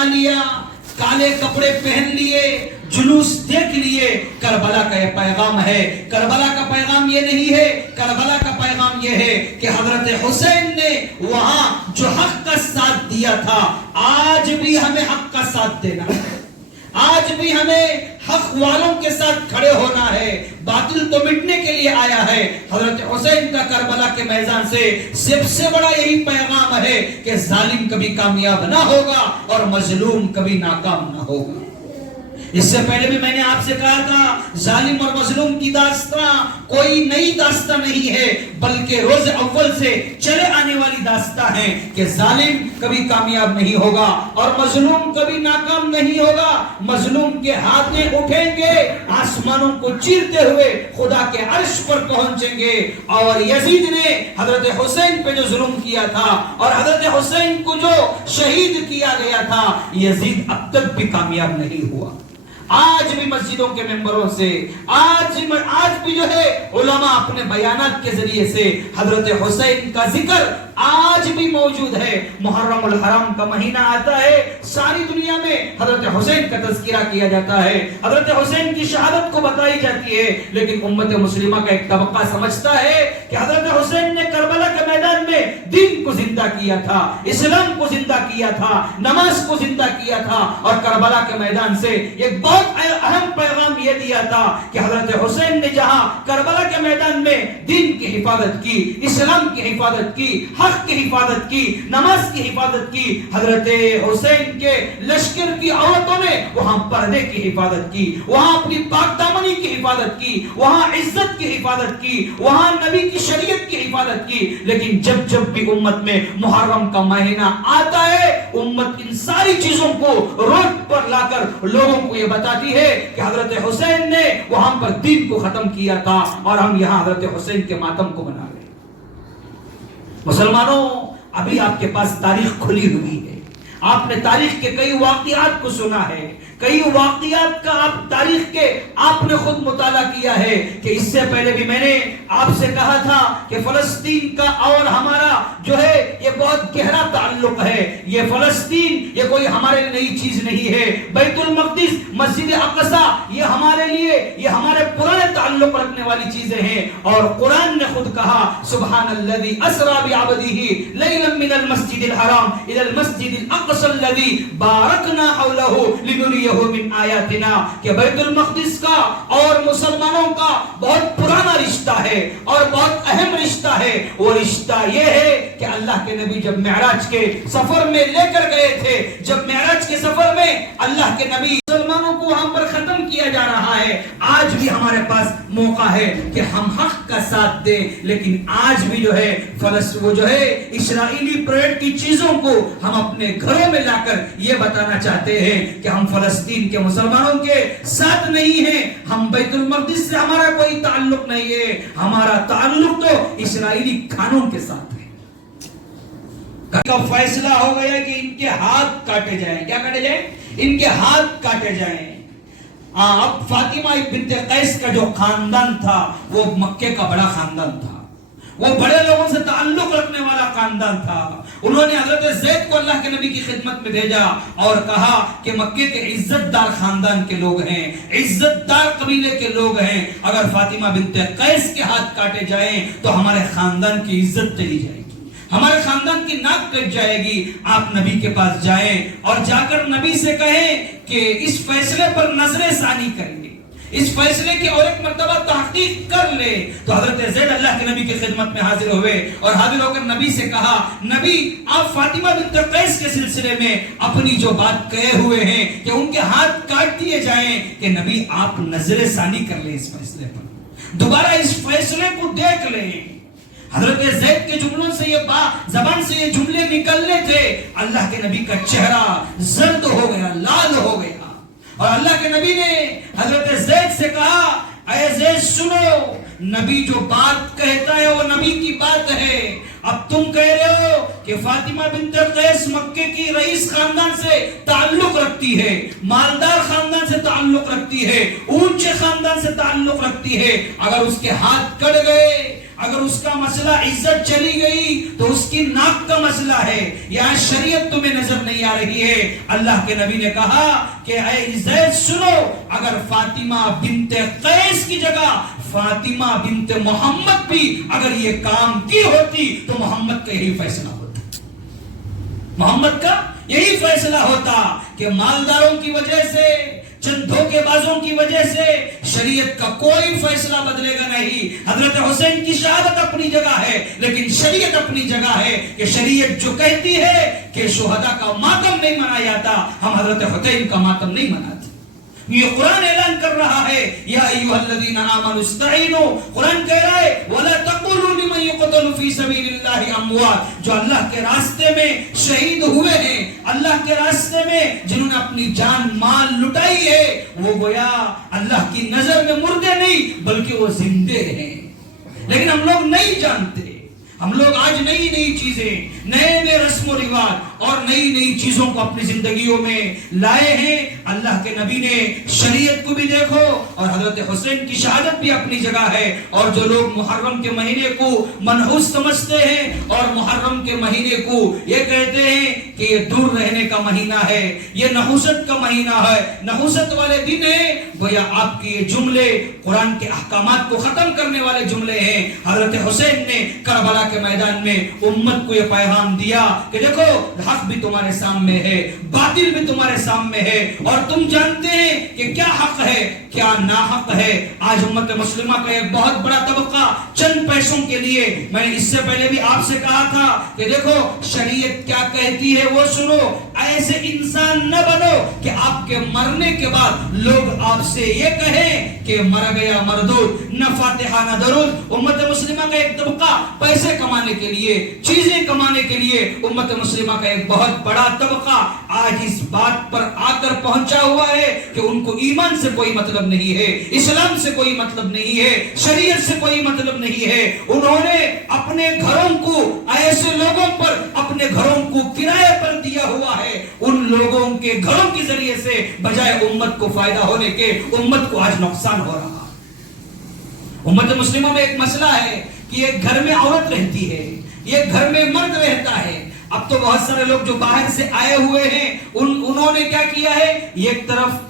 بنا لیا، کالے کپڑے پہن لیے، جلوس دیکھ لیے۔ کربلا کا یہ پیغام ہے۔ کربلا کا پیغام یہ نہیں ہے، کربلا کا پیغام یہ ہے کہ حضرت حسین نے وہاں جو حق کا ساتھ دیا تھا، آج بھی ہمیں حق کا ساتھ دینا ہے، آج بھی ہمیں حق والوں کے ساتھ کھڑے ہونا ہے۔ باطل تو مٹنے کے لیے آیا ہے۔ حضرت حسین کا کربلا کے میدان سے سب سے بڑا یہی پیغام ہے کہ ظالم کبھی کامیاب نہ ہوگا اور مظلوم کبھی ناکام نہ ہوگا۔ اس سے پہلے بھی میں نے آپ سے کہا تھا، ظالم اور مظلوم کی داستان کوئی نئی داستان نہیں ہے، بلکہ روز اول سے چلے آنے والی داستان ہے کہ ظالم کبھی کامیاب نہیں ہوگا اور مظلوم کبھی ناکام نہیں ہوگا۔ مظلوم کے ہاتھیں اٹھیں گے، آسمانوں کو چیرتے ہوئے خدا کے عرش پر پہنچیں گے۔ اور یزید نے حضرت حسین پہ جو ظلم کیا تھا اور حضرت حسین کو جو شہید کیا گیا تھا، یزید اب تک بھی کامیاب نہیں ہوا۔ آج بھی مسجدوں کے ممبروں سے، آج بھی جو ہے علماء اپنے بیانات کے ذریعے سے حضرت حسین کا ذکر آج بھی موجود ہے۔ محرم الحرام کا مہینہ آتا ہے، ساری دنیا میں حضرت حسین کا تذکرہ کیا جاتا ہے، حضرت حسین کی شہادت کو بتائی جاتی ہے، لیکن امت مسلمہ کا ایک طبقہ سمجھتا ہے کہ حضرت حسین نے کربلا کے میدان میں دین کو زندہ کیا تھا، اسلام کو زندہ کیا تھا، نماز کو زندہ کیا تھا، اور کربلا کے میدان سے ایک بہت اہم پیغام یہ دیا تھا کہ حضرت حسین نے جہاں کربلا کے میدان میں دین کی حفاظت کی، اسلام کی حفاظت کی، حق کی حفاظت کی، نماز کی حفاظت کی، حضرت حسین کے لشکر کی عورتوں نے وہاں پردے کی حفاظت کی، وہاں اپنی پاک دامنی کی حفاظت کی، وہاں عزت کی حفاظت کی، وہاں نبی کی شریعت کی حفاظت کی۔ لیکن جب بھی امت میں محرم کا مہینہ آتا ہے، امت ان ساری چیزوں کو روڈ پر لا کر لوگوں کو یہ بتاتی ہے کہ حضرت حسین نے وہاں پر دین کو ختم کیا تھا اور ہم یہاں حضرت حسین کے ماتم کو منا رہے ہیں۔ مسلمانوں، ابھی آپ کے پاس تاریخ کھلی ہوئی ہے، آپ نے تاریخ کے کئی واقعات کو سنا ہے، کئی واقعات کا آپ تاریخ کے آپ نے خود مطالعہ کیا ہے کہ اس سے پہلے بھی میں نے آپ سے کہا تھا کہ فلسطین کا اور ہمارا جو ہے یہ بہت گہرا تعلق ہے۔ یہ فلسطین یہ کوئی ہمارے لیے نئی چیز نہیں ہے، بیت المقدس، مسجد اقصی، یہ ہمارے لیے یہ ہمارے پرانے تعلق رکھنے والی چیزیں ہیں۔ اور قرآن نے خود کہا، سبحان الذی اسری بعبدہ لیلا من المسجد الحرام الی المسجد الاقصی الذی بارکنا حولہ لنریہ من آیاتنا، کہ بیت المقدس کا اور مسلمانوں کا بہت پرانا رشتہ ہے اور بہت اہم رشتہ ہے۔ وہ رشتہ یہ ہے کہ اللہ کے نبی جب معراج کے سفر میں لے کر گئے تھے، جب معراج کے سفر میں اللہ کے نبی مسلمانوں کو وہاں پر ختم کیا جا رہا ہے، آج بھی ہمارے پاس موقع ہے کہ ہم حق کا ساتھ دیں، لیکن آج بھی جو ہے وہ جو ہے اسرائیلی پریڈ کی چیزوں کو ہم اپنے گھروں میں لا کر یہ بتانا چاہتے ہیں کہ ہم فلسطین کے مسلمانوں کے ساتھ نہیں ہیں، ہم بیت المقدس سے ہمارا کوئی تعلق نہیں ہے، ہمارا تعلق تو اسرائیلی کھانوں کے ساتھ ہے۔ کا فیصلہ ہو گیا کہ ان کے ہاتھ کاٹے جائیں۔ کیا کاٹے جائیں؟ ان کے ہاتھ کاٹے جائیں۔ اب فاطمہ بنت قیس کا جو خاندان تھا وہ مکے کا بڑا خاندان تھا، وہ بڑے لوگوں سے تعلق رکھنے والا خاندان تھا۔ انہوں نے حضرت زید کو اللہ کے نبی کی خدمت میں بھیجا اور کہا کہ مکے کے عزت دار خاندان کے لوگ ہیں، عزت دار قبیلے کے لوگ ہیں، اگر فاطمہ بنت قیس کے ہاتھ کاٹے جائیں تو ہمارے خاندان کی عزت چلی جائے گی، ہمارے خاندان کی ناک کٹ جائے گی۔ آپ نبی کے پاس جائیں اور جا کر نبی سے کہیں کہ اس فیصلے پر نظر ثانی کریں، اس فیصلے کی اور ایک مرتبہ تحقیق کر لے۔ تو حضرت زید اللہ کے نبی کی خدمت میں حاضر ہوئے اور حاضر ہو کر نبی سے کہا، نبی آپ فاطمہ بنت قیس کے سلسلے میں اپنی جو بات کہے ہوئے ہیں کہ ان کے ہاتھ کاٹ دیے جائیں، کہ نبی آپ نظر ثانی کر لیں، اس فیصلے پر دوبارہ اس فیصلے کو دیکھ لیں۔ حضرت زید کے جملوں سے یہ زبان سے یہ جملے نکلنے تھے، اللہ کے نبی کا چہرہ زرد ہو گیا، لال ہو گیا، اور اللہ کے نبی نے حضرت زید سے کہا، اے زید سنو، نبی جو بات کہتا ہے وہ نبی کی بات ہے۔ اب تم کہہ رہے ہو کہ فاطمہ بنت قیس مکے کی رئیس خاندان سے تعلق رکھتی ہے، مالدار خاندان سے تعلق رکھتی ہے، اونچے خاندان سے تعلق رکھتی ہے، اگر اس کے ہاتھ کٹ گئے، اگر اس کا مسئلہ عزت چلی گئی تو اس کی ناک کا مسئلہ ہے. یہاں شریعت تمہیں نظر نہیں آ رہی ہے. اللہ کے نبی نے کہا کہ اے زید سنو، اگر فاطمہ بنت قیس کی جگہ فاطمہ بنت محمد بھی اگر یہ کام کی ہوتی تو محمد کا یہی فیصلہ ہوتا. محمد کا یہی فیصلہ ہوتا کہ مالداروں کی وجہ سے، چند دھوکے بازوں کی وجہ سے شریعت کا کوئی فیصلہ بدلے گا نہیں. حضرت حسین کی شہادت اپنی جگہ ہے، لیکن شریعت اپنی جگہ ہے کہ شریعت جو کہتی ہے کہ شہداء کا ماتم نہیں منایا جاتا، ہم حضرت حسین کا ماتم نہیں مناتے. یہ قرآن اعلان کر رہا ہے یا ایھا الذین آمنوا استعینوا. قرآن کہہ رہا ہے ولا تقولوا لمن يقتل فی سبیل اللہ اموات. جو اللہ کے راستے میں شہید ہوئے ہیں، اللہ کے راستے میں جنہوں نے اپنی جان مال لٹائی ہے، وہ گویا اللہ کی نظر میں مردے نہیں بلکہ وہ زندے ہیں. لیکن ہم لوگ نہیں جانتے. ہم لوگ آج نئی نئی چیزیں، نئے نئے رسم و رواج اور نئی نئی چیزوں کو اپنی زندگیوں میں لائے ہیں. اللہ کے نبی نے شریعت کو بھی دیکھو اور حضرت حسین کی شہادت بھی اپنی جگہ ہے. اور جو لوگ محرم کے مہینے کو منحوس سمجھتے ہیں اور محرم کے مہینے کو یہ کہتے ہیں کہ یہ دور رہنے کا مہینہ ہے، یہ نحوست کا مہینہ ہے، نحوست والے دن ہے، گویا آپ کی یہ جملے قرآن کے احکامات کو ختم کرنے والے جملے ہیں. حضرت حسین نے کربلا کے میدان میں امت کو یہ پیغام دیا کہ دیکھو حق بھی تمہارے سامنے ہے، باطل بھی تمہارے سامنے ہے، اور تم جانتے ہیں کہ کیا حق ہے کیا ناحق ہے. آج امت مسلمہ کا ایک بہت بڑا طبقہ چند پیسوں کے لیے، میں نے اس سے پہلے بھی آپ سے کہا تھا کہ دیکھو شریعت کیا کہتی ہے وہ سنو. ایسے انسان نہ بنو کہ آپ کے مرنے کے بعد لوگ آپ سے یہ کہیں کہ مر گیا مردود، نہ فاتحہ نہ درود. امت مسلمہ کا ایک طبقہ پیسے کمانے کے لیے، چیزیں کمانے کے لیے، امت مسلمہ کا ایک بہت بڑا طبقہ آج اس بات پر آ کر پہنچا ہوا ہے کہ ان کو ایمان سے کوئی مطلب نہیں ہے، اسلام سے کوئی مطلب نہیں ہے، شریعت سے کوئی مطلب نہیں ہے. انہوں نے اپنے گھروں کو ایسے لوگوں پر، اپنے گھروں کو کرایہ پر دیا ہوا ہے، ان لوگوں کے گھروں کے ذریعے سے بجائے امت کو فائدہ ہونے کے امت کو آج نقصان ہو رہا. امت مسلمہ میں ایک مسئلہ ہے کہ ایک گھر میں عورت رہتی ہے، ایک گھر میں مرد رہتا ہے. اب تو بہت سارے لوگ جو باہر سے آئے ہوئے ہیں انہوں نے کیا کیا ہے، ایک طرف